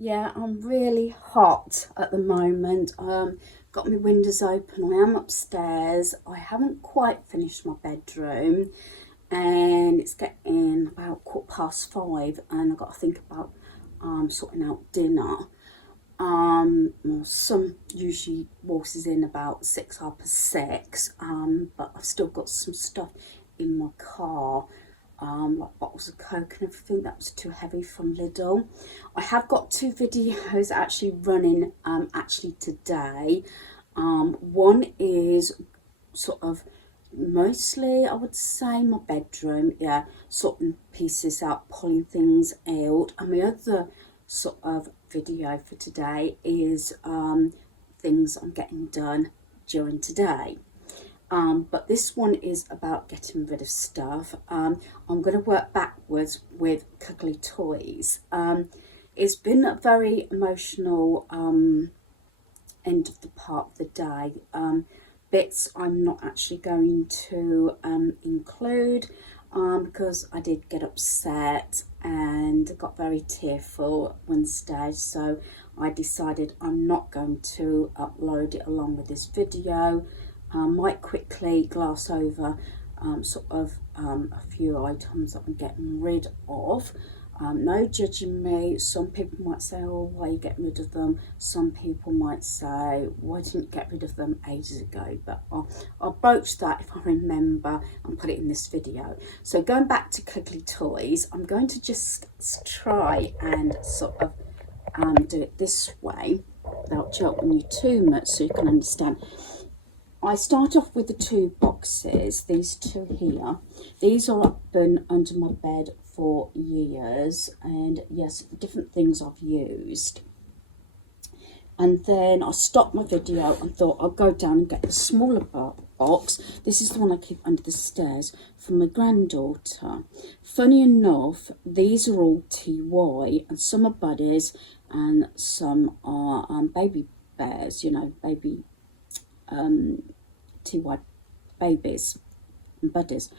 Yeah, I'm really hot at the moment. Got my windows open. I am upstairs. I haven't quite finished my bedroom, and it's getting about 5:15, and I've got to think about sorting out dinner. My son usually walks in about 6, 6:30, but I've still got some stuff in my car, like bottles of Coke and everything that was too heavy from Lidl. I have got two videos actually running actually today. One is sort of mostly, I would say, my bedroom, yeah, sorting pieces out, pulling things out, and my other sort of video for today is things I'm getting done during today. But this one is about getting rid of stuff. I'm going to work backwards with cuddly toys. It's been a very emotional end of the part of the day. Bits I'm not actually going to include because I did get upset and got very tearful Wednesday, so I decided I'm not going to upload it along with this video. Might quickly glass over a few items that I'm getting rid of. No judging me. Some people might say, oh, why are you getting rid of them? Some people might say, why didn't you get rid of them ages ago? But I'll broach that if I remember and put it in this video. So going back to cuddly toys, I'm going to just try and sort of do it this way without jolting you too much so you can understand. I start off with the two boxes, these two here. These are been under my bed for years, and yes, different things I've used. And then I stopped my video and thought I'll go down and get the smaller box. This is the one I keep under the stairs for my granddaughter. Funny enough, these are all TY, and some are buddies and some are baby bears, you know, baby TY babies and buddies.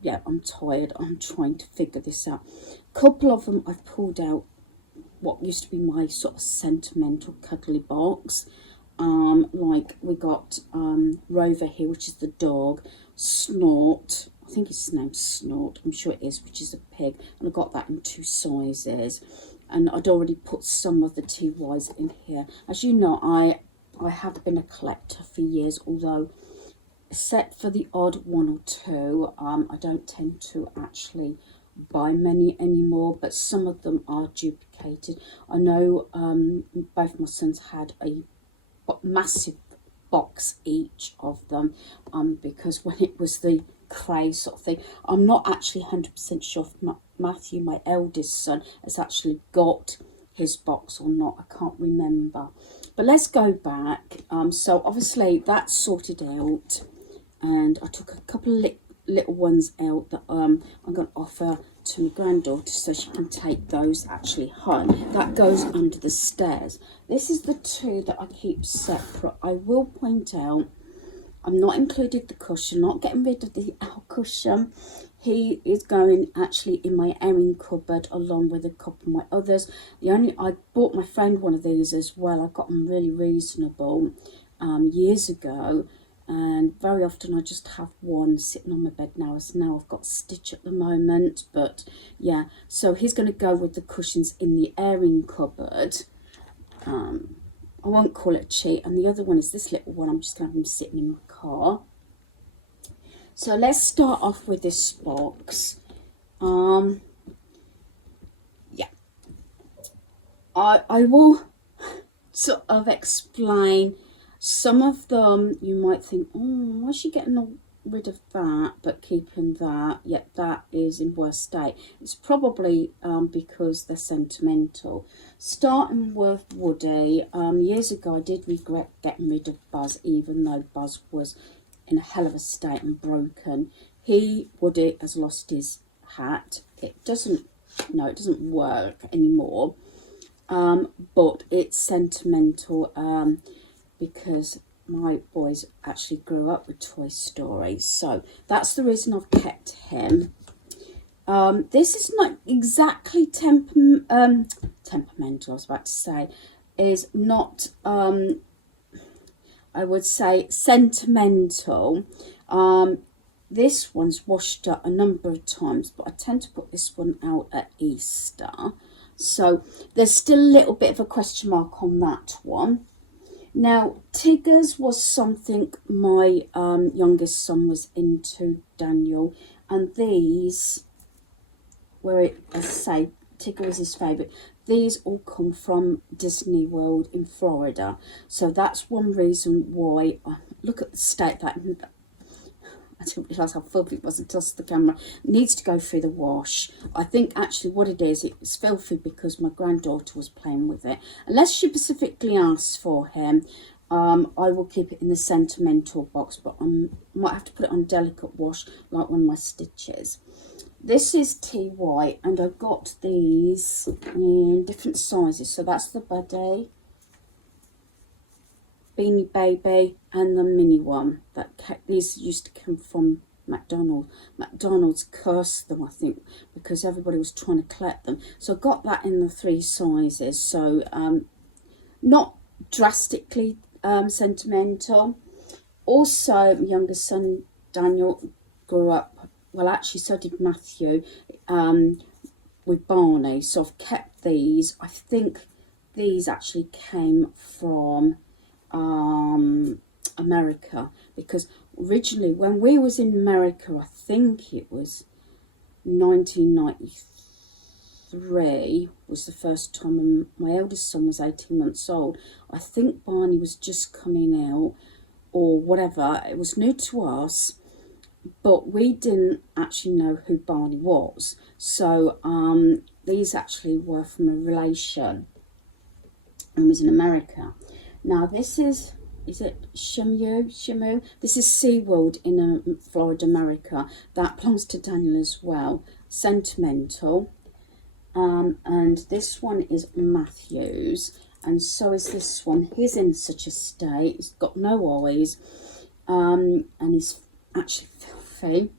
Yeah, I'm tired. I'm trying to figure this out. A couple of them I've pulled out what used to be my sort of sentimental cuddly box. Like we got Rover here, which is the dog. Snort, I think his name's Snort, I'm sure it is, which is a pig, and I got that in two sizes. And I'd already put some of the TYs in here. As you know, I have been a collector for years, although except for the odd one or two, I don't tend to actually buy many anymore, but some of them are duplicated. I know both my sons had a massive box each of them, because when it was the craze sort of thing, I'm not actually 100% sure if Matthew, my eldest son, has actually got his box or not. I can't remember. But let's go back. So obviously that's sorted out, and I took a couple of little ones out that I'm going to offer to my granddaughter so she can take those actually home. That goes under the stairs. This is the two that I keep separate. I will point out I'm not included the cushion, not getting rid of the owl cushion. He is going actually in my airing cupboard along with a couple of my others. I bought my friend one of these as well. I got them really reasonable years ago, and very often I just have one sitting on my bed now, as now I've got Stitch at the moment. But yeah, so he's going to go with the cushions in the airing cupboard. I won't call it a cheat. And the other one is this little one. I'm just going to have him sitting in my car. So let's start off with this box. Yeah, I will sort of explain. Some of them you might think, oh, why is she getting rid of that but keeping that? Yet that is in worse state. It's probably because they're sentimental. Starting with Woody, years ago I did regret getting rid of Buzz, even though Buzz was in a hell of a state and broken. Woody has lost his hat. It doesn't work anymore, but it's sentimental because my boys actually grew up with Toy Story, so that's the reason I've kept him. This is not exactly temperamental, I was about to say, is not, I would say, sentimental. This one's washed up a number of times, but I tend to put this one out at Easter. So there's still a little bit of a question mark on that one. Now, Tigger's was something my youngest son was into, Daniel, and these, where as I say, Tigger was his favourite. These all come from Disney World in Florida. So that's one reason why, look at the state that, I didn't realise how filthy it was until the camera. It needs to go through the wash. I think actually what it is, it's filthy because my granddaughter was playing with it. Unless she specifically asks for him, I will keep it in the sentimental box, but I might have to put it on delicate wash like one of my stitches. This is TY, and I've got these in different sizes. So that's the Buddy, Beanie Baby, and the mini one. These used to come from McDonald's. McDonald's cursed them, I think, because everybody was trying to collect them. So I got that in the 3 sizes. So not drastically sentimental. Also, my youngest son Daniel grew up, well actually so did Matthew, with Barney. So I've kept these. I think these actually came from America, because originally when we was in America, I think it was 1993 was the first time my eldest son was 18 months old. I think Barney was just coming out or whatever. It was new to us, but we didn't actually know who Barney was. So these actually were from a relation and was in America. Now this is it Shamu? This is SeaWorld in Florida, America. That belongs to Daniel as well. Sentimental. And this one is Matthew's, and so is this one. He's in such a state. He's got no eyes, and he's actually filthy.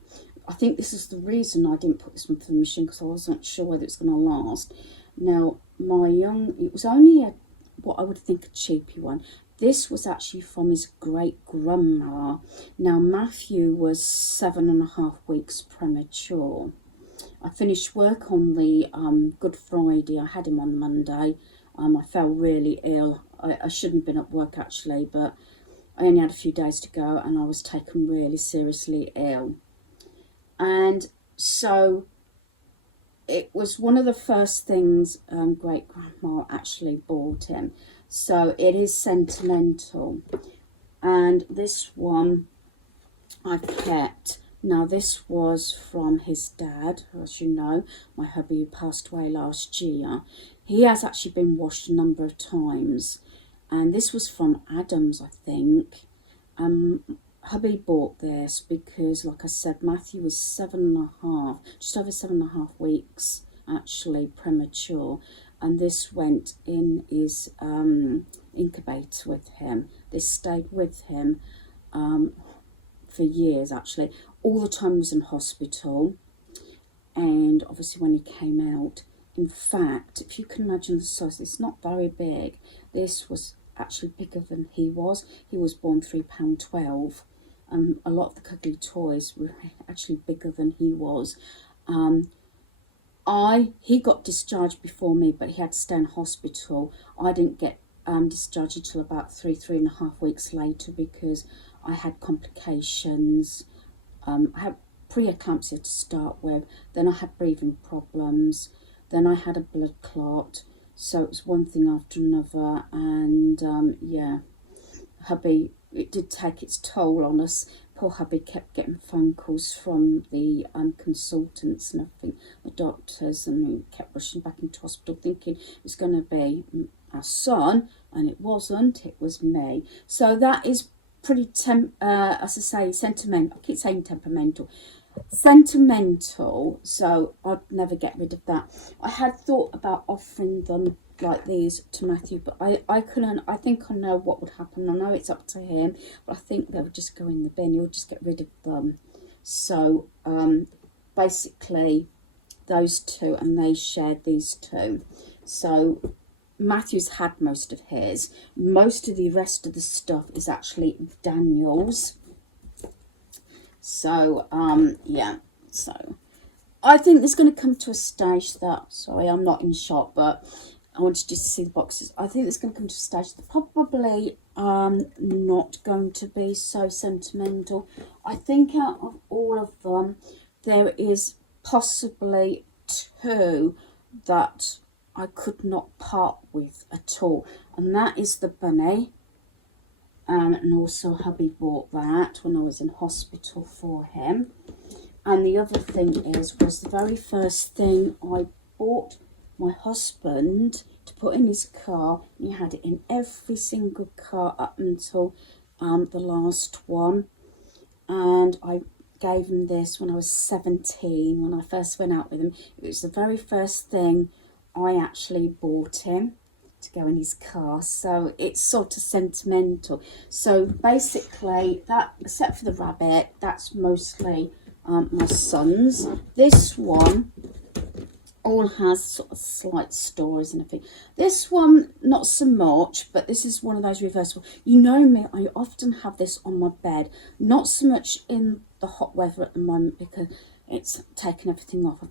I think this is the reason I didn't put this one through the machine, because I wasn't sure whether it's going to last. Now, it was only what I would think a cheapy one. This was actually from his great grandma. Now, Matthew was 7.5 weeks premature. I finished work on the Good Friday. I had him on Monday. I fell really ill. I shouldn't have been at work actually, but I only had a few days to go and I was taken really seriously ill. And so it was one of the first things great grandma actually bought him. So it is sentimental. And this one I've kept. Now this was from his dad, as you know, my hubby who passed away last year. He has actually been washed a number of times. And this was from Adams, I think. Hubby bought this because, like I said, Matthew was 7.5, just over 7.5 weeks actually premature. And this went in his incubator with him. This stayed with him for years actually. All the time he was in hospital, and obviously when he came out, in fact, if you can imagine the size, it's not very big. This was actually bigger than he was. He was born £3.12. A lot of the cuddly toys were actually bigger than he was. He got discharged before me, but he had to stay in hospital. I didn't get discharged until about 3.5 weeks later because I had complications. I had preeclampsia to start with, then I had breathing problems, then I had a blood clot. So it was one thing after another, and yeah, hubby, it did take its toll on us. Poor hubby kept getting phone calls from the consultants and everything, the doctors, and we kept rushing back into hospital thinking it was going to be our son, and it wasn't, it was me. So that is pretty, as I say, sentimental. I keep saying temperamental. Sentimental, so I'd never get rid of that. I had thought about offering them like these to Matthew, but I couldn't. I think I know what would happen. I know it's up to him, but I think they would just go in the bin. He'll just get rid of them. So basically those two, and they shared these two. So Matthew's had most of his. Most of the rest of the stuff is actually Daniel's. So, yeah. So, I think there's going to come to a stage that, sorry, I'm not in shot, but I wanted just to see the boxes. I think there's going to come to a stage that probably not going to be so sentimental. I think out of all of them, there is possibly two that I could not part with at all. And that is the bunny. And also hubby bought that when I was in hospital for him. And the other thing was the very first thing I bought my husband to put in his car. He had it in every single car up until the last one. And I gave him this when I was 17, when I first went out with him. It was the very first thing I actually bought him to go in his car, so it's sort of sentimental. So basically, that, except for the rabbit, that's mostly my son's. This one all has sort of slight stories and everything. This one, not so much, but this is one of those reversible. You know me, I often have this on my bed, not so much in the hot weather at the moment because it's taken everything off.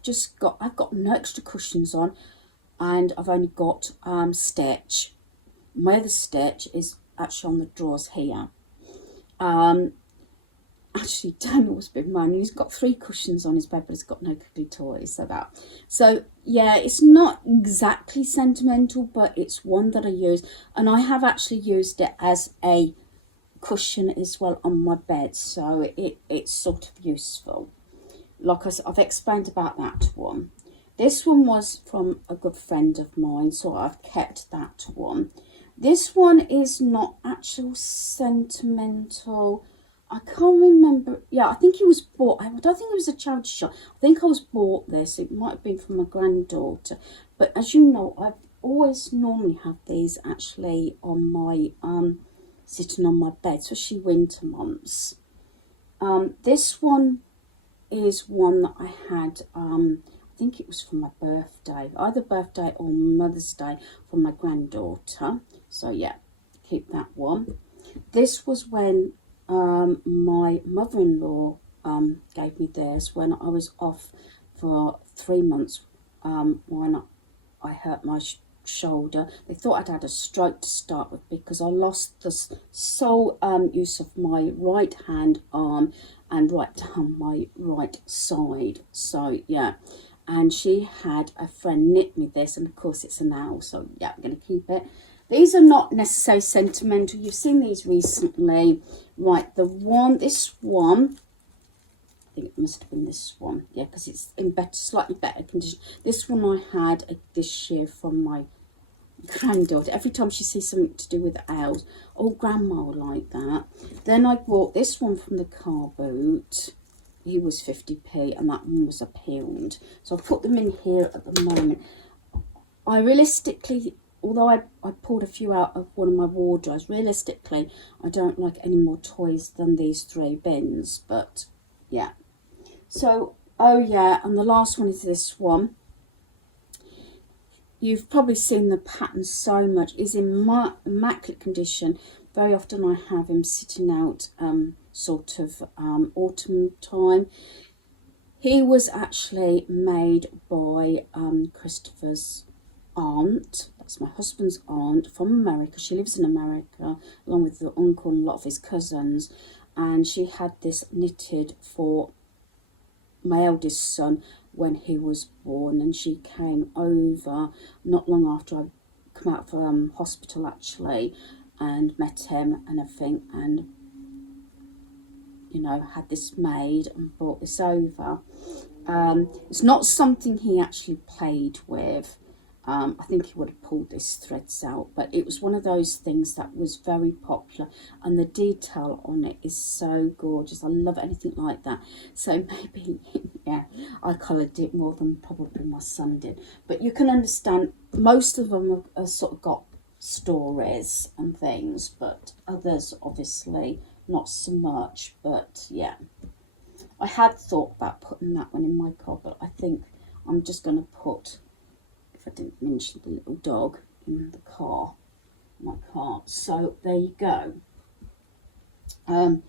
I've got no extra cushions on, and I've only got stitch. My other stitch is actually on the drawers here. Actually, Daniel's been mine. He's got 3 cushions on his bed, but he's got no cuddly toys. So yeah, it's not exactly sentimental, but it's one that I use, and I have actually used it as a cushion as well on my bed. So it's sort of useful. Like I've explained about that one. This one was from a good friend of mine, so I've kept that one. This one is not actual sentimental. I can't remember. Yeah, I think it was bought. I don't think it was a charity shop. I think I was bought this. It might have been from my granddaughter. But as you know, I always normally have these actually on my, sitting on my bed, especially winter months. This one is one that I had, I think it was for my birthday, either birthday or Mother's Day, for my granddaughter. So yeah, keep that one. This was when my mother-in-law gave me this when I was off for 3 months when I hurt my shoulder. They thought I'd had a stroke to start with because I lost the sole use of my right hand arm and right down my right side. So yeah, and she had a friend knit me this, and of course it's an owl, so yeah, I'm going to keep it. These are not necessarily sentimental. You've seen these recently. Right, this one, I think it must have been this one. Yeah, because it's in slightly better condition. This one I had this year from my granddaughter. Every time she sees something to do with owls, oh, grandma will like that. Then I bought this one from the car boot. He was 50p and that one was £1. So I put them in here at the moment. I realistically, although I pulled a few out of one of my wardrobes, realistically, I don't like any more toys than these 3 bins, but yeah. So, oh yeah, and the last one is this one. You've probably seen the pattern so much. It's in immaculate condition. Very often I have him sitting out sort of autumn time. He was actually made by Christopher's aunt. That's my husband's aunt from America. She lives in America along with the uncle and a lot of his cousins. And she had this knitted for my eldest son when he was born, and she came over not long after I'd come out from hospital actually and met him and everything, and you know, had this made and brought this over. It's not something he actually played with. I think he would have pulled his threads out, but it was one of those things that was very popular, and the detail on it is so gorgeous. I love anything like that. So maybe, yeah, I coloured it more than probably my son did. But you can understand, most of them have sort of got stories and things, but others obviously not so much. But yeah, I had thought about putting that one in my car, but I think I'm just going to put if I didn't mention the little dog in the car, my car. So there you go. And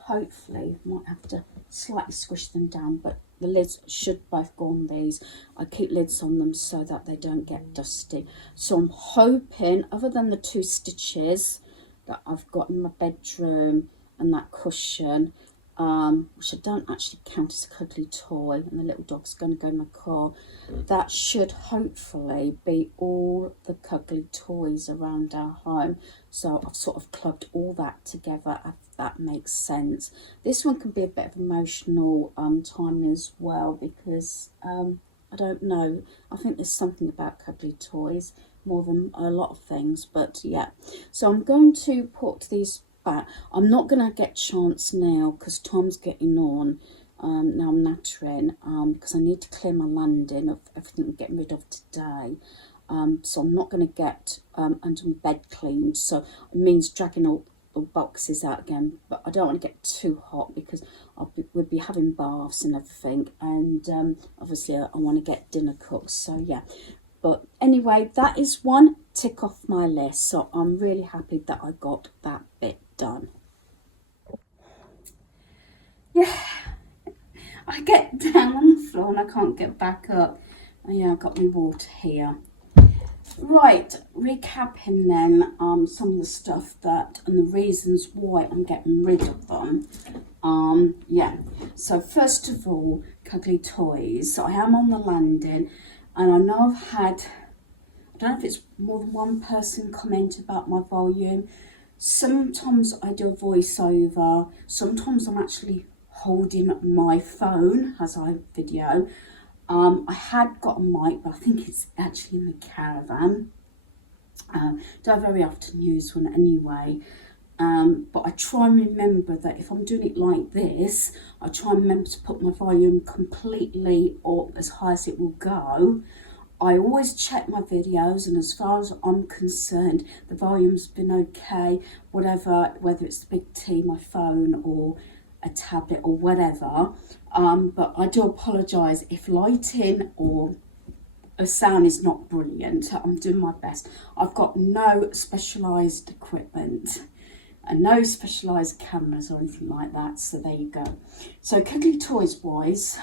hopefully might have to slightly squish them down, but the lids should both go on these. I keep lids on them so that they don't get dusty. So I'm hoping, other than the 2 stitches that I've got in my bedroom and that cushion, which I don't actually count as a cuddly toy, and the little dog's going to go in my car, that should hopefully be all the cuddly toys around our home. So I've sort of clubbed all that together, if that makes sense. This one can be a bit of emotional time as well, because I don't know, I think there's something about cuddly toys more than a lot of things, but yeah. So I'm going to put these back. I'm not going to get chance now because Tom's getting on. Now I'm nattering because I need to clear my landing of everything I'm getting rid of today. So I'm not going to get under my bed cleaned. So it means dragging all the boxes out again. But I don't want to get too hot because we'll be having baths and everything. And obviously I want to get dinner cooked. So yeah. But anyway, that is one tick off my list. So I'm really happy that I got that bit done. Yeah, I get down on the floor and I can't get back up. Oh yeah, I've got my water here. Right, recapping then some of the stuff that and the reasons why I'm getting rid of them. Yeah, so first of all, cuddly toys. So I am on the landing, and I know I've had, I don't know if it's more than one person comment about my volume. Sometimes I do a voiceover, sometimes I'm actually holding my phone as I video. I had got a mic, but I think it's actually in the caravan. Don't very often use one anyway. But I try and remember that if I'm doing it like this, I try and remember to put my volume completely up as high as it will go. I always check my videos, and as far as I'm concerned, the volume's been okay, whatever, whether it's the big T, my phone, or a tablet or whatever. But I do apologise if lighting or a sound is not brilliant. I'm doing my best. I've got no specialised equipment and no specialised cameras or anything like that, so there you go. So cuddly toys wise,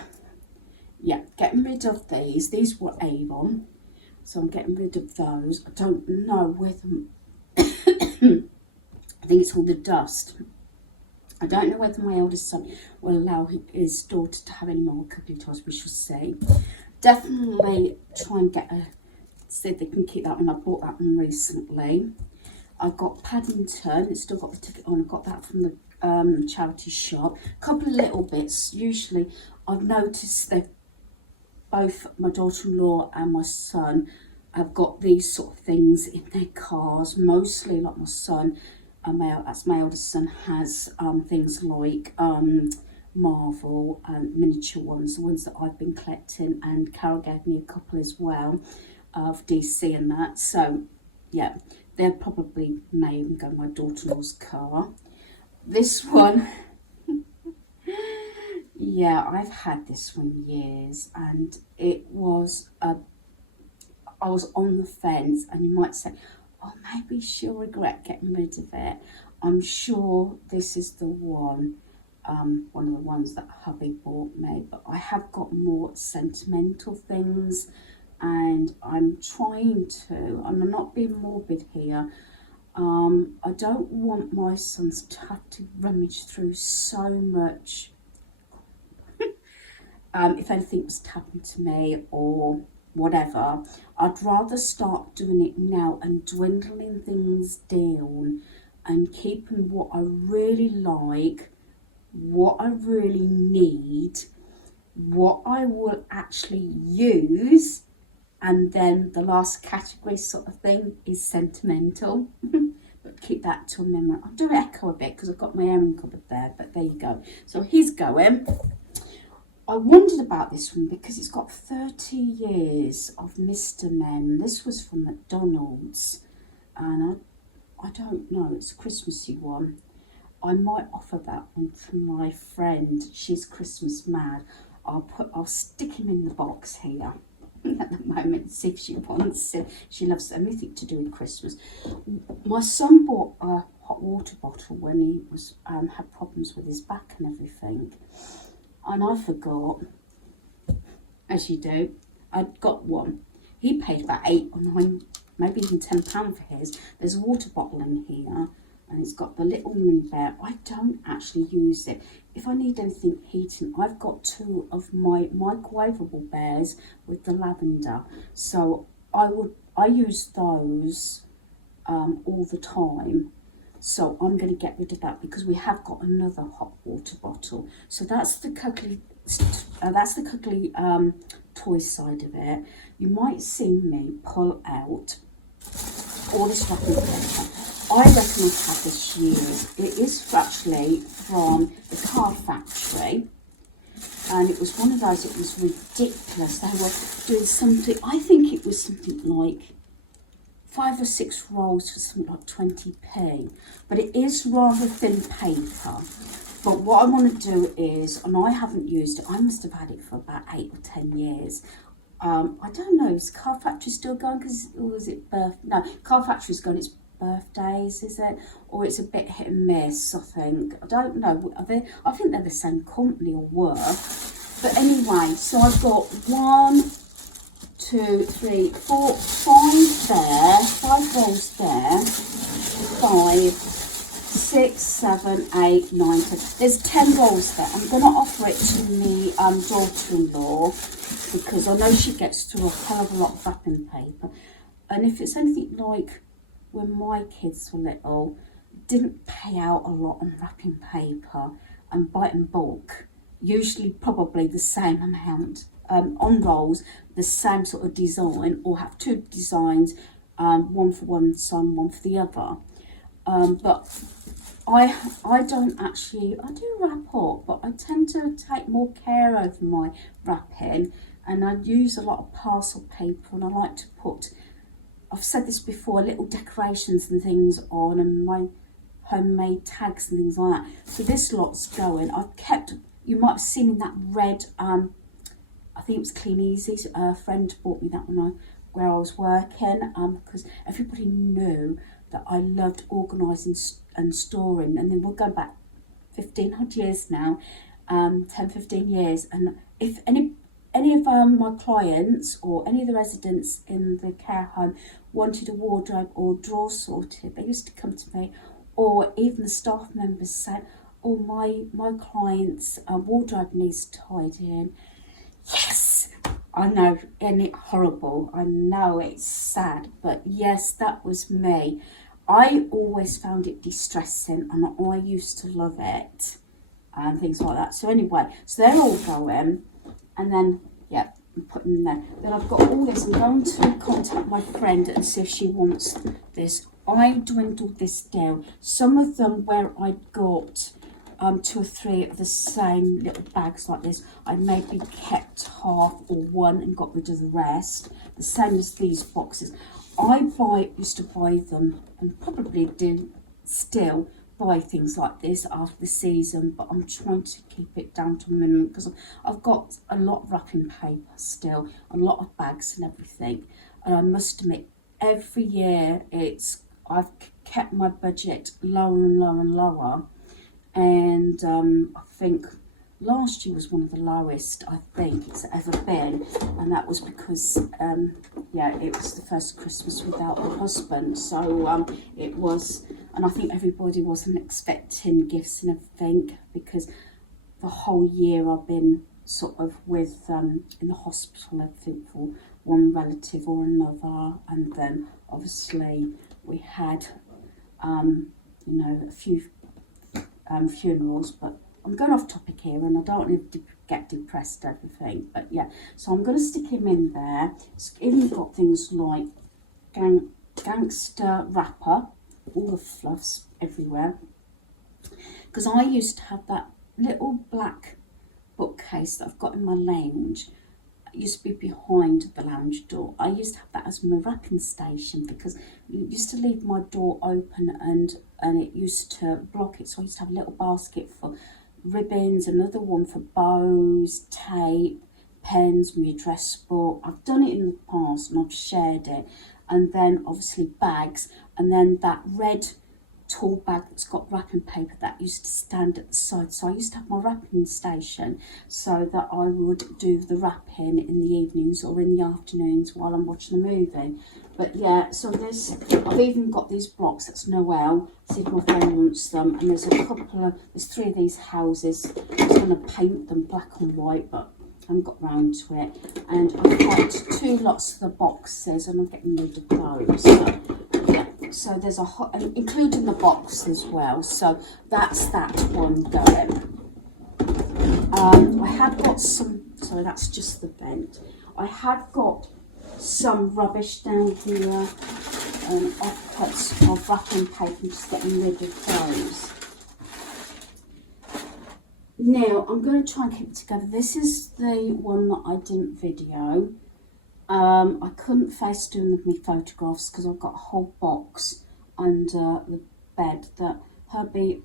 yeah, getting rid of these. These were Avon, so I'm getting rid of those. I don't know whether I think it's all the dust. I don't know whether my eldest son will allow his daughter to have any more cuddly toys. We shall see. Definitely try and get a, see if they can keep that one. I bought that one recently. I've got Paddington, it's still got the ticket on. I got that from the charity shop. A couple of little bits. Usually I've noticed that both my daughter-in-law and my son have got these sort of things in their cars. Mostly, like my son, that's my eldest son, has things like Marvel and miniature ones, the ones that I've been collecting, and Carol gave me a couple as well of DC and that. So yeah, they're probably may even go in my daughter-in-law's car. This one, yeah, I've had this one years, and it was I was on the fence, and you might say, oh, maybe she'll regret getting rid of it. I'm sure this is the one of the ones that hubby bought me, but I have got more sentimental things, and I'm trying to, and I'm not being morbid here, I don't want my sons to have to rummage through so much if anything was to happen to me or whatever. I'd rather start doing it now and dwindling things down and keeping what I really like, what I really need, what I will actually use, and then the last category sort of thing is sentimental. But keep that to a memory. I'll do echo a bit because I've got my airing cupboard there, but there you go. So he's going. I wondered about this one because it's got 30 years of Mr. Men. This was from McDonald's, and I don't know, it's a Christmassy one. I might offer that one to my friend. She's Christmas mad. I'll stick him in the box here. at the moment, see if she wants it. She loves anything to do with Christmas. My son bought a hot water bottle when he was had problems with his back and everything, and I forgot, as you do. I'd got one. He paid about £8 or £9, maybe even £10 for his. There's a water bottle in here, and it's got the little mini bear. I don't actually use it. If I need anything heating, I've got 2 of my microwavable bears with the lavender. So I use those all the time. So I'm going to get rid of that because we have got another hot water bottle. So that's the cuddly toy side of it. You might see me pull out all this wrapping paper. I reckon I've had this years. It is actually from the Card Factory, and it was one of those. It was ridiculous. They were doing something. I think it was something like 5 or 6 rolls for something like 20p, but it is rather thin paper. But what I want to do is, and I haven't used it, I must have had it for about 8 or 10 years. I don't know, is Card Factory still going? Or was it no, Card Factory's going, it's birthdays, is it? Or it's a bit hit and miss, I think. I don't know. I think they're the same company, or were. But anyway, so I've got 1, 2, 3, 4, 5 there, 5 rolls there, 5, 6, 7, 8, 9, 10. There's 10 rolls there. I'm going to offer it to my daughter-in-law because I know she gets through a hell of a lot of wrapping paper. And if it's anything like when my kids were little, didn't pay out a lot on wrapping paper and buy it in bulk, usually probably the same amount on rolls, the same sort of design, or have 2 designs, one for one son, one for the other. But I don't actually, I do wrap up, but I tend to take more care over my wrapping, and I use a lot of parcel paper, and I like to put, I've said this before, little decorations and things on, and my homemade tags and things like that. So this lot's going. I've kept, you might have seen in that red, I think it was Clean Easy, a friend bought me that one where I was working, because everybody knew that I loved organising and storing, and then we'll go back 15 odd years now, 10, 15 years, and if any of my clients or any of the residents in the care home wanted a wardrobe or drawer sorted, they used to come to me, or even the staff members said, oh, my client's wardrobe needs tidying. Yes, I know, isn't it horrible? I know it's sad, but yes, that was me. I always found it distressing, and I used to love it and things like that. So anyway, so they're all going, and then, yeah, I'm putting them there. Then I've got all this. I'm going to contact my friend and see if she wants this. I dwindled this down. Some of them where I got 2 or 3 of the same little bags like this, I maybe kept half or 1 and got rid of the rest. The same as these boxes. Used to buy them, and probably do still buy things like this after the season, but I'm trying to keep it down to a minimum because I've got a lot of wrapping paper still, a lot of bags and everything, and I must admit every year I've kept my budget lower and lower and lower, and I think last year was one of the lowest I think it's ever been, and that was because yeah, it was the first Christmas without a husband, so it was, and I think everybody wasn't expecting gifts and everything because the whole year I've been sort of with in the hospital, I think, for one relative or another, and then obviously we had you know, a few funerals, but I'm going off topic here and I don't want to get depressed and everything, but yeah, so I'm going to stick him in there. It's even got things like gangster wrapper, all the fluffs everywhere, because I used to have that little black bookcase that I've got in my lounge. It used to be behind the lounge door. I used to have that as my wrapping station because I used to leave my door open and it used to block it, so I used to have a little basket for ribbons, another one for bows, tape, pens, my address book. I've done it in the past and I've shared it. And then obviously bags, and then that red tall bag that's got wrapping paper that used to stand at the side. So I used to have my wrapping station so that I would do the wrapping in the evenings or in the afternoons while I'm watching a movie. But yeah, so I've even got these blocks, that's Noel, see if my friend wants them, and there's there's 3 of these houses. I was going to paint them black and white, but I haven't got round to it. And I've got 2 lots of the boxes and I'm getting rid of those. So, yeah, so there's including the box as well. So that's that one going. I have got some, sorry, that's just the vent. I have got some rubbish down here, offcuts of wrapping paper, I'm just getting rid of those. Now, I'm going to try and keep it together. This is the one that I didn't video. I couldn't face doing with my photographs because I've got a whole box under the bed that Herbie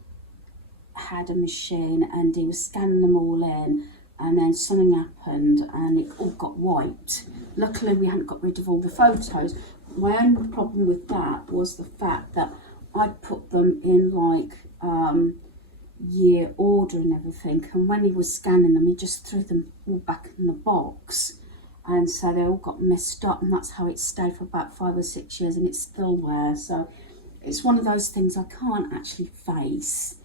had a machine and he was scanning them all in, and then something happened and it all got wiped. Luckily, we hadn't got rid of all the photos. My only problem with that was the fact that I'd put them in like year order and everything, and when he was scanning them he just threw them all back in the box, and so they all got messed up, and that's how it stayed for about 5 or 6 years and it's still there. So it's one of those things I can't actually face.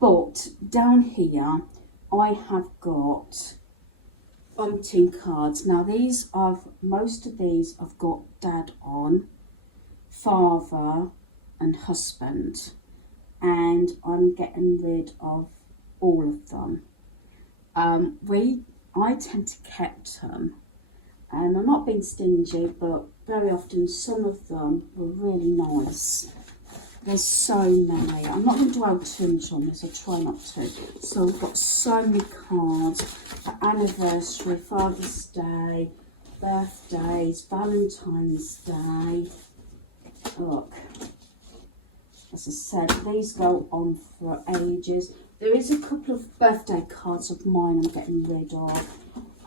But down here I have got umpteen cards. Now most of these I've got Dad on, father and husband, and I'm getting rid of all of them. I tend to keep them, and I'm not being stingy, but very often some of them were really nice. There's so many. I'm not going to dwell too much on this, I'll try not to. So we've got so many cards for anniversary, Father's Day, birthdays, Valentine's Day. Look, as I said, these go on for ages. There is a couple of birthday cards of mine I'm getting rid of,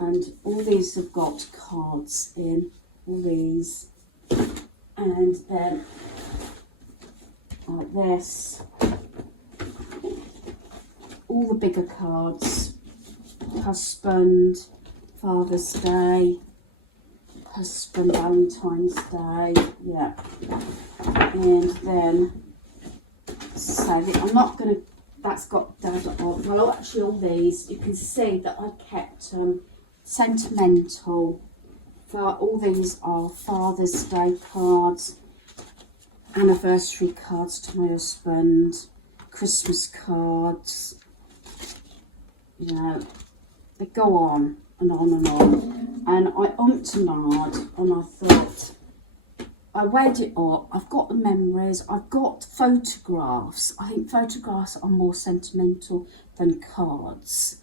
and all these have got cards in, all these, and then like this, all the bigger cards, husband, Father's Day, husband, Valentine's Day, yeah, and then, so I'm not going to, that's got Dad on, well actually all these, you can see that I kept sentimental, for all these are Father's Day cards, anniversary cards to my husband, Christmas cards, you know, they go on and on and on. And I umped and ahed, and I thought, I weighed it up, I've got the memories, I've got photographs. I think photographs are more sentimental than cards.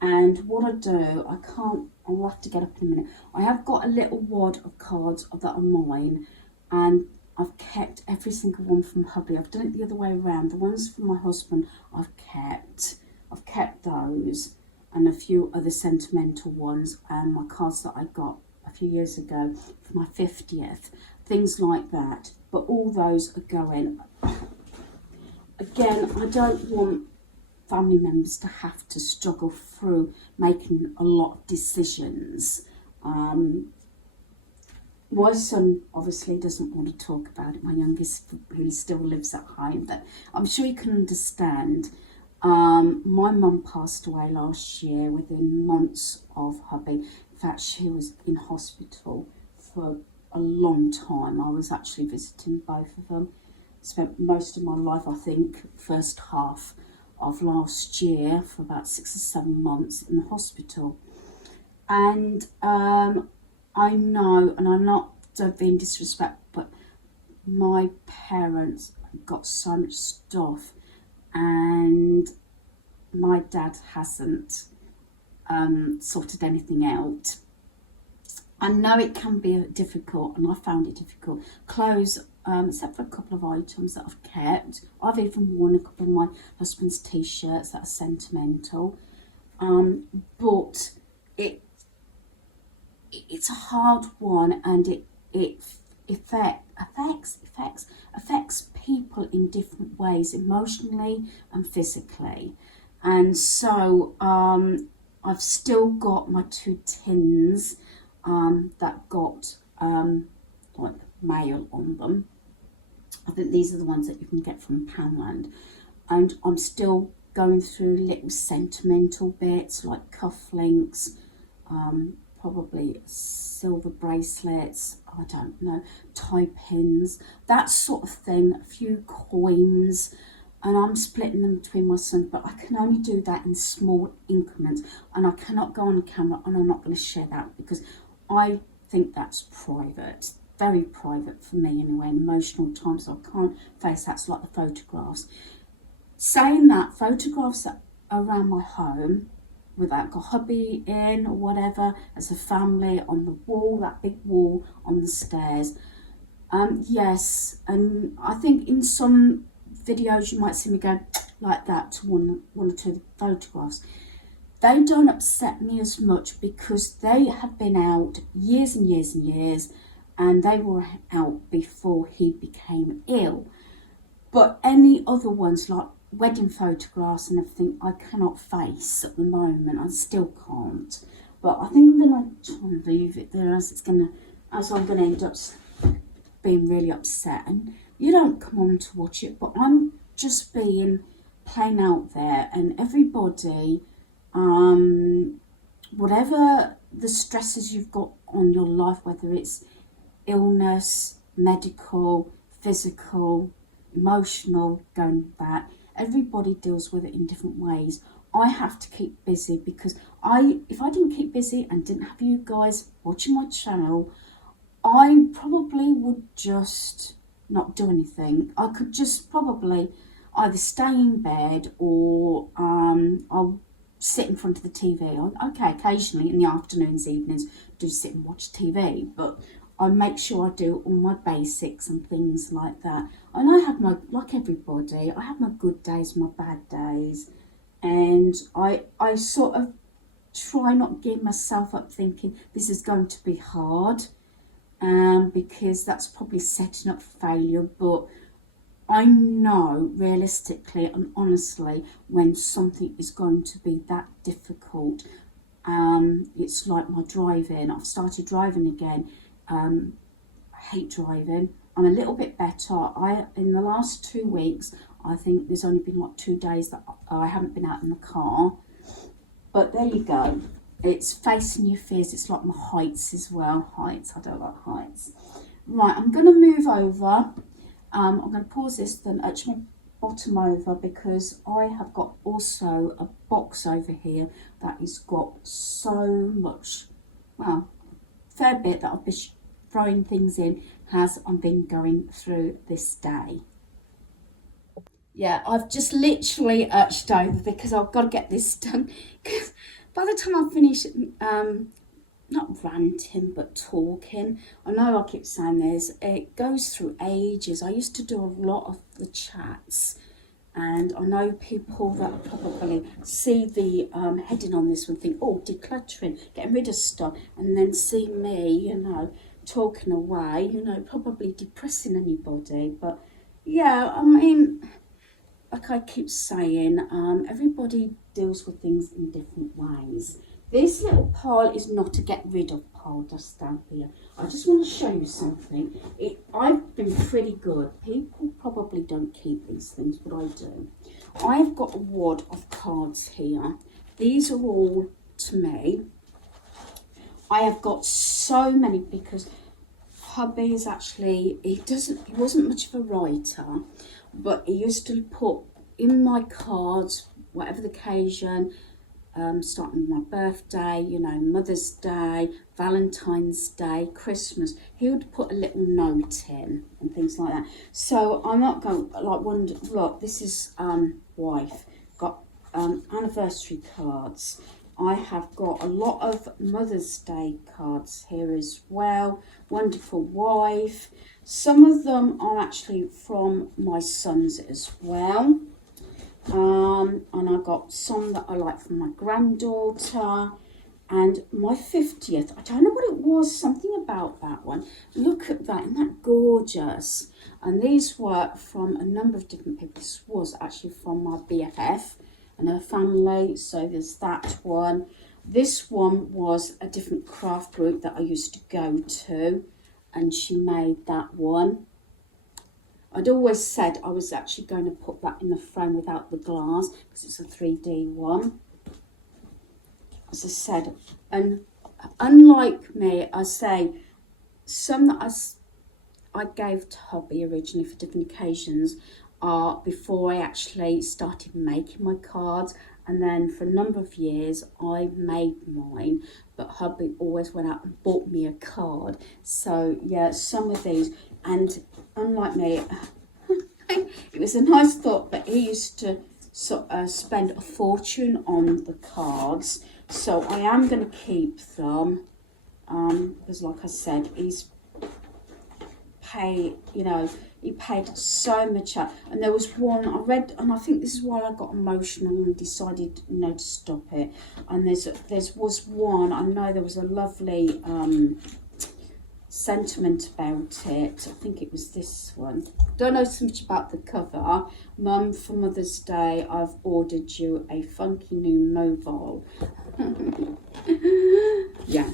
And what I do, I'll have to get up in a minute. I have got a little wad of cards that are mine, and I've kept every single one from hubby. I've done it the other way around. The ones from my husband I've kept those, and a few other sentimental ones, and my cards that I got a few years ago for my 50th, things like that. But all those are going. Again, I don't want family members to have to struggle through making a lot of decisions. My son obviously doesn't want to talk about it, my youngest, who still lives at home, but I'm sure you can understand. My mum passed away last year within months of hubby. In fact, she was in hospital for a long time. I was actually visiting both of them. Spent most of my life, I think, first half of last year for about 6 or 7 months in the hospital. And I know, and I'm not being disrespectful, but my parents got so much stuff, and my dad hasn't sorted anything out. I know it can be difficult, and I found it difficult. Clothes, except for a couple of items that I've kept. I've even worn a couple of my husband's t-shirts that are sentimental. But it's a hard one, and it affects people in different ways, emotionally and physically. And so I've still got my 2 tins that got like mail on them. I think these are the ones that you can get from Poundland, and I'm still going through little sentimental bits like cufflinks, probably silver bracelets, I don't know, tie pins, that sort of thing, a few coins, and I'm splitting them between my sons, but I can only do that in small increments, and I cannot go on camera, and I'm not going to share that because I think that's private, very private for me anyway, an emotional time, so I can't face that's like the photographs. Saying that, photographs around my home with like a hubby in or whatever, as a family on the wall, that big wall on the stairs. Yes, and I think in some videos you might see me go like that to one or two photographs. They don't upset me as much because they have been out years and years and years, and they were out before he became ill. But any other ones like wedding photographs and everything, I cannot face at the moment. I still can't. But I think I'm gonna try and leave it there, as I'm gonna end up being really upset. And you don't come on to watch it, but I'm just being plain out there, and everybody, whatever the stresses you've got on your life, whether it's illness, medical, physical, emotional, going back, everybody deals with it in different ways. I have to keep busy because if I didn't keep busy and didn't have you guys watching my channel, I probably would just not do anything. I could just probably either stay in bed or I'll sit in front of the TV. Okay, occasionally in the afternoons, evenings, do sit and watch TV, but I make sure I do all my basics and things like that. And I have like everybody, I have my good days, my bad days. And I sort of try not give myself up thinking this is going to be hard, because that's probably setting up failure. But I know realistically and honestly when something is going to be that difficult. It's like my driving. I've started driving again. I hate driving. I'm a little bit better. In the last 2 weeks, I think there's only been like 2 days that I haven't been out in the car. But there you go. It's facing your fears. It's like my heights as well. Heights, I don't like heights. Right, I'm going to move over. I'm going to pause this, then arch my bottom over, because I have got also a box over here that has got so much, well, fair bit that I've been throwing things in as I've been going through this day. Yeah, I've just literally arched over because I've got to get this done. Because by the time I finish, not ranting, but talking, I know I keep saying this, it goes through ages. I used to do a lot of the chats, and I know people that probably see the heading on this one think, oh, decluttering, getting rid of stuff, and then see me, talking away, probably depressing anybody. But yeah, I mean, like I keep saying, everybody deals with things in different ways. This little pile is not a get rid of pile just down here. I just want to show you something. I've been pretty good. People probably don't keep these things, but I do. I've got a wad of cards here. These are all to me. I have got so many because hubby is actually, he wasn't much of a writer, but he used to put in my cards, whatever the occasion, starting with my birthday, Mother's Day, Valentine's Day, Christmas, he would put a little note in and things like that. So I'm not going like wonder. Look, this is wife got anniversary cards. I have got a lot of Mother's Day cards here as well. Wonderful wife. Some of them are actually from my sons as well. And I got some that I like from my granddaughter. And my 50th, I don't know what it was, something about that one. Look at that, isn't that gorgeous? And these were from a number of different people. This was actually from my BFF and her family, so there's that one. This one was a different craft group that I used to go to, and she made that one. I'd always said I was actually going to put that in the frame without the glass because it's a 3D one. As I said, and unlike me, I say some that I gave to hubby originally for different occasions are before I actually started making my cards, and then for a number of years I made mine, but hubby always went out and bought me a card. So yeah, some of these, and unlike me, it was a nice thought, but he used to spend a fortune on the cards. So I am going to keep them, because like I said, he paid so much out. And there was one I read, and I think this is why I got emotional and decided, to stop it. And there was one, I know there was a lovely sentiment about it. I think it was this one. Don't know so much about the cover. Mum, for Mother's Day, I've ordered you a funky new mobile. Yeah.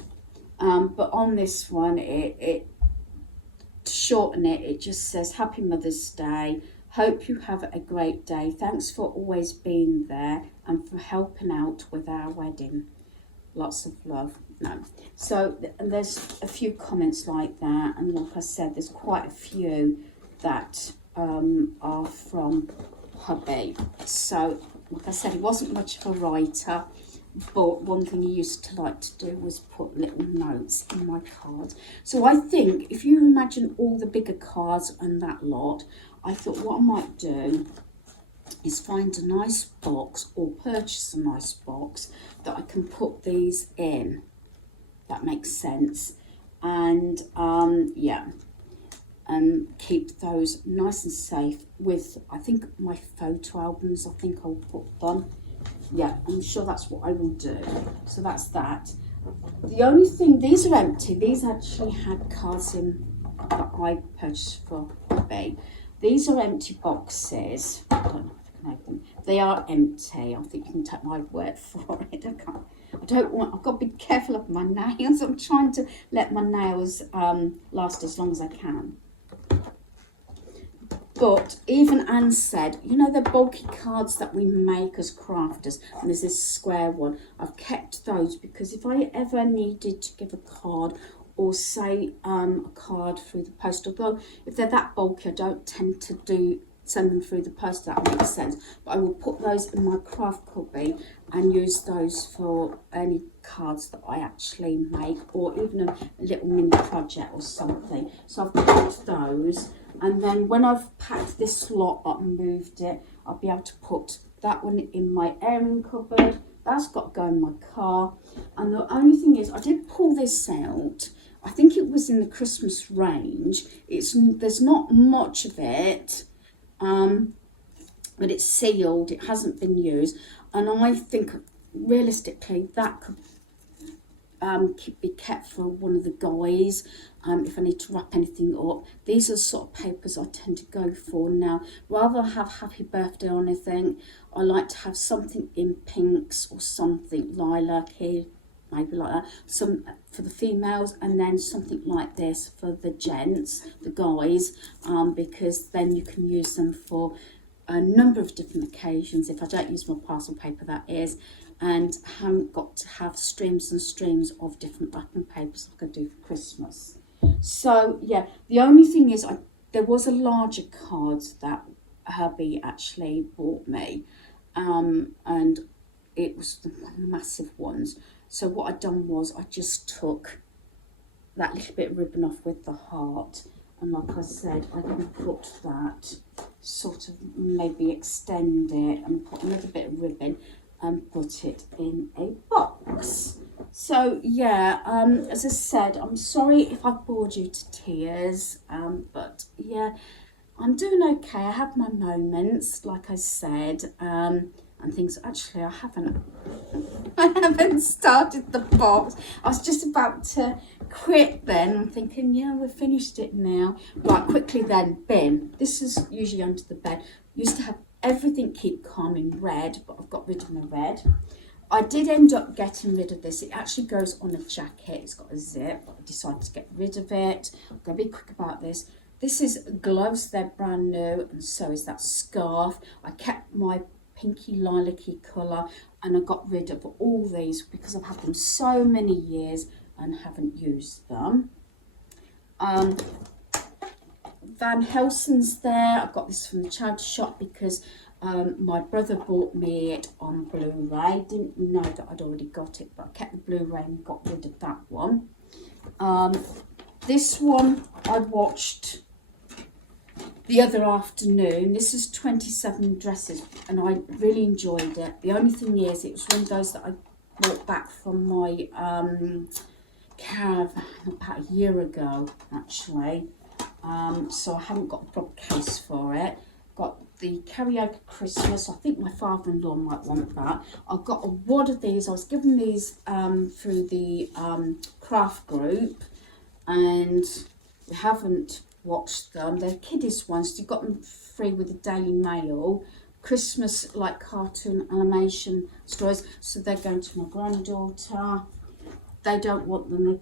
But on this one, it to shorten it, it just says, Happy Mother's Day. Hope you have a great day. Thanks for always being there and for helping out with our wedding. Lots of love. No. So, and there's a few comments like that. And like I said, there's quite a few that are from hubby. So, like I said, he wasn't much of a writer. But one thing he used to like to do was put little notes in my cards. So I think if you imagine all the bigger cards and that lot, I thought what I might do is find a nice box or purchase a nice box that I can put these in. That makes sense. And yeah, and keep those nice and safe with, I think, my photo albums. I think I'll put them. Yeah, I'm sure that's what I will do. So that's that. The only thing, these are empty. These actually had cards in that I purchased for eBay. These are empty boxes. I don't know if I can open them. They are empty. I think you can take my word for it. I've got to be careful of my nails. I'm trying to let my nails last as long as I can. But even Anne said, the bulky cards that we make as crafters, and there's this square one, I've kept those because if I ever needed to give a card or say a card through the post, although if they're that bulky, I don't tend to send them through the post, that makes sense. But I will put those in my craft cubby and use those for any cards that I actually make, or even a little mini project or something. So I've kept those. And then when I've packed this lot up and moved it, I'll be able to put that one in my airing cupboard. That's got to go in my car. And the only thing is, I did pull this out. I think it was in the Christmas range. There's not much of it, but it's sealed. It hasn't been used. And I think, realistically, that could be kept for one of the guys if I need to wrap anything up. These are the sort of papers I tend to go for now. Rather than have happy birthday or anything, I like to have something in pinks or something, lilac here, maybe like that, some for the females, and then something like this for the gents, the guys, because then you can use them for a number of different occasions. If I don't use my parcel paper, that is, and haven't got to have streams and streams of different wrapping papers like I do for Christmas. So yeah, the only thing is there was a larger card that hubby actually bought me, and it was one of the massive ones. So what I'd done was I just took that little bit of ribbon off with the heart, and like I said, I can put that, sort of maybe extend it and put another bit of ribbon and put it in a box. So yeah, as I said, I'm sorry if I bored you to tears, but yeah, I'm doing okay. I have my moments, like I said, and and things. Actually, I haven't started the box. I was just about to quit then. I'm thinking, yeah, we've finished it now. Right, quickly then, bin. This is usually under the bed. Used to have everything keep calm in red, but I've got rid of my red. I did end up getting rid of this. It actually goes on a jacket. It's got a zip. I decided to get rid of it. I'm going to be quick about this. This is gloves. They're brand new, and so is that scarf. I kept my pinky lilac-y colour, and I got rid of all these because I've had them so many years and haven't used them. Van Helsing's there. I got this from the charity shop because my brother bought me it on Blu-ray. Didn't know that I'd already got it, but I kept the Blu-ray and got rid of that one. This one I watched the other afternoon. This is 27 Dresses, and I really enjoyed it. The only thing is, it was one of those that I brought back from my caravan about a year ago, actually. So I haven't got a proper case for it. Got the Karaoke Christmas. I think my father-in-law might want that. I've got a wad of these. I was given these through the craft group, and we haven't watched them. They're kiddies ones. You got them free with the Daily Mail. Christmas like cartoon animation stories. So they're going to my granddaughter. They don't want them. They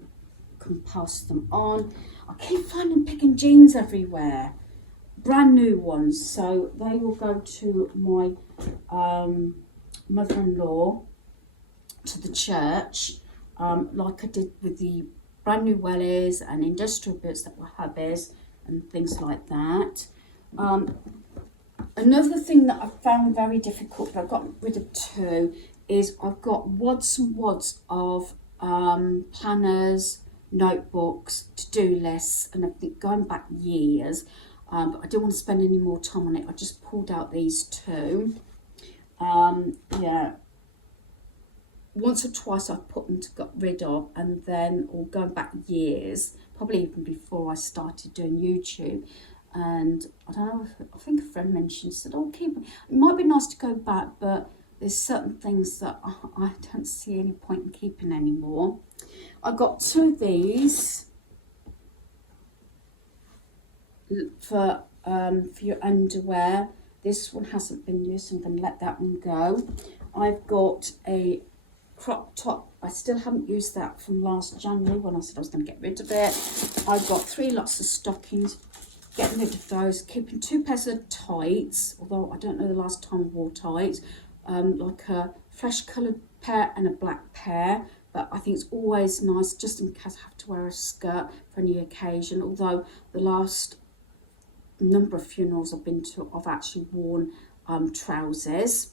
can pass them on. I keep finding Picking Jeans everywhere. Brand new ones, so they will go to my mother-in-law to the church, like I did with the brand new wellies and industrial boots that were hubbies and things like that. Another thing that I found very difficult, but I got rid of two, is I've got wads and wads of planners, notebooks, to-do lists, and I've been going back years. But I didn't want to spend any more time on it. I just pulled out these two. Yeah. Once or twice I've put them to get rid of, and then, or going back years, probably even before I started doing YouTube. And I don't know, I think a friend mentioned, said, oh, keep it. It might be nice to go back, but there's certain things that I don't see any point in keeping anymore. I got two of these for your underwear. This one hasn't been used, so I'm going to let that one go. I've got a crop top. I still haven't used that from last January when I said I was going to get rid of it. I've got 3 lots of stockings, getting rid of those, keeping 2 pairs of tights, although I don't know the last time I wore tights, like a flesh coloured pair and a black pair. But I think it's always nice, just in case I have to wear a skirt for any occasion, although the last number of funerals I've been to, I've actually worn trousers.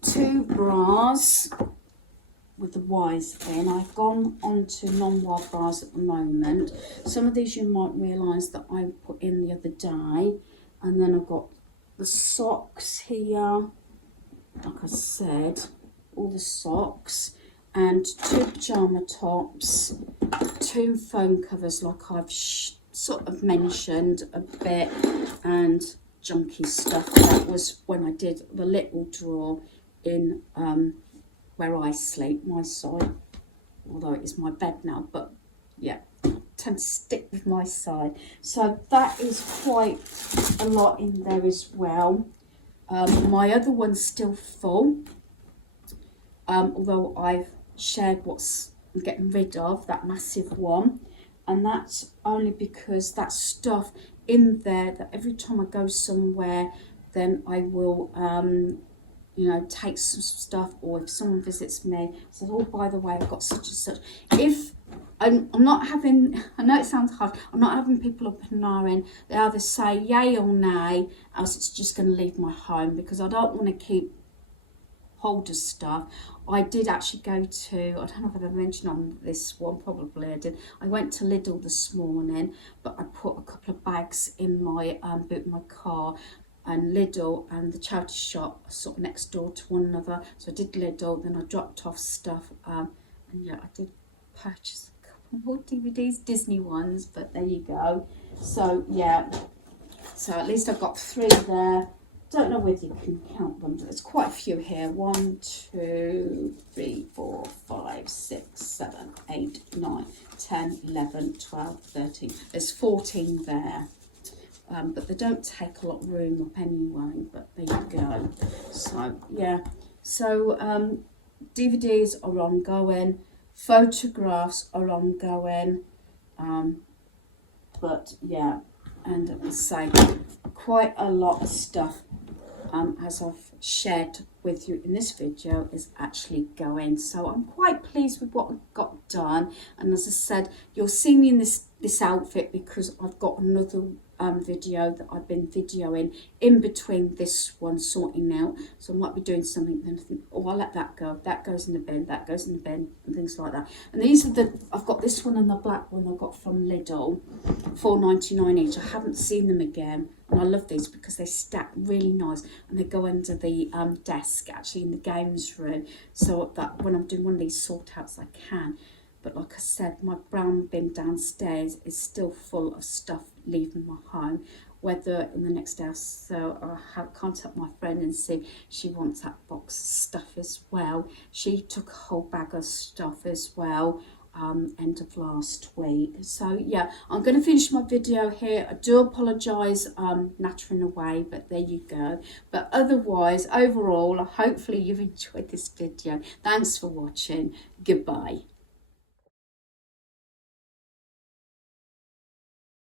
2 bras with the Y's in. I've gone on to non-wide bras at the moment. Some of these you might realise that I put in the other day. And then I've got the socks here, like I said, all the socks, and 2 pyjama tops, 2 phone covers like I've sort of mentioned a bit, and junky stuff. That was when I did the little drawer in where I sleep, my side, although it is my bed now, but yeah, I tend to stick with my side. So that is quite a lot in there as well. My other one's still full, although I've shared what's I'm getting rid of, that massive one. And that's only because that stuff in there, that every time I go somewhere, then I will, you know, take some stuff, or if someone visits me, says, oh, by the way, I've got such and such. If I'm not having, I know it sounds hard, I'm not having people up and knowing, they either say yay or nay, else it's just going to leave my home, because I don't want to keep hold of stuff. I did actually go to, I don't know if I mentioned on this one, probably I did. I went to Lidl this morning, but I put a couple of bags in my boot in my car, and Lidl and the charity shop are sort of next door to one another. So I did Lidl, then I dropped off stuff, and yeah, I did purchase a couple more DVDs, Disney ones, but there you go. So yeah, so at least I've got 3 there. don't know whether you can count them. There's quite a few here. 1, 2, 3, 4, 5, 6, 7, 8, 9, 10, 11, 12, 13. There's 14 there. But they don't take a lot of room up anyway, but there you go. So, yeah. So, DVDs are ongoing. Photographs are ongoing. But, yeah. And I say, quite a lot of stuff, as I've shared with you in this video, is actually going. So I'm quite pleased with what I've got done. And as I said, you'll see me in this outfit because I've got another video that I've been videoing in between this one sorting out. So I might be doing something, then I think, oh, I'll let that go. That goes in the bin, that goes in the bin, and things like that. And these are I've got this one and the black one I got from Lidl, $4.99 each. I haven't seen them again. And I love these because they stack really nice and they go under the desk, actually, in the games room. So that when I'm doing one of these sort outs, I can. But like I said, my brown bin downstairs is still full of stuff leaving my home. Whether in the next day or so I'll contact my friend and see if she wants that box of stuff as well. She took a whole bag of stuff as well. End of last week. So yeah, I'm going to finish my video here. I do apologise nattering away, but there you go. But otherwise, overall, hopefully you've enjoyed this video. Thanks for watching. Goodbye.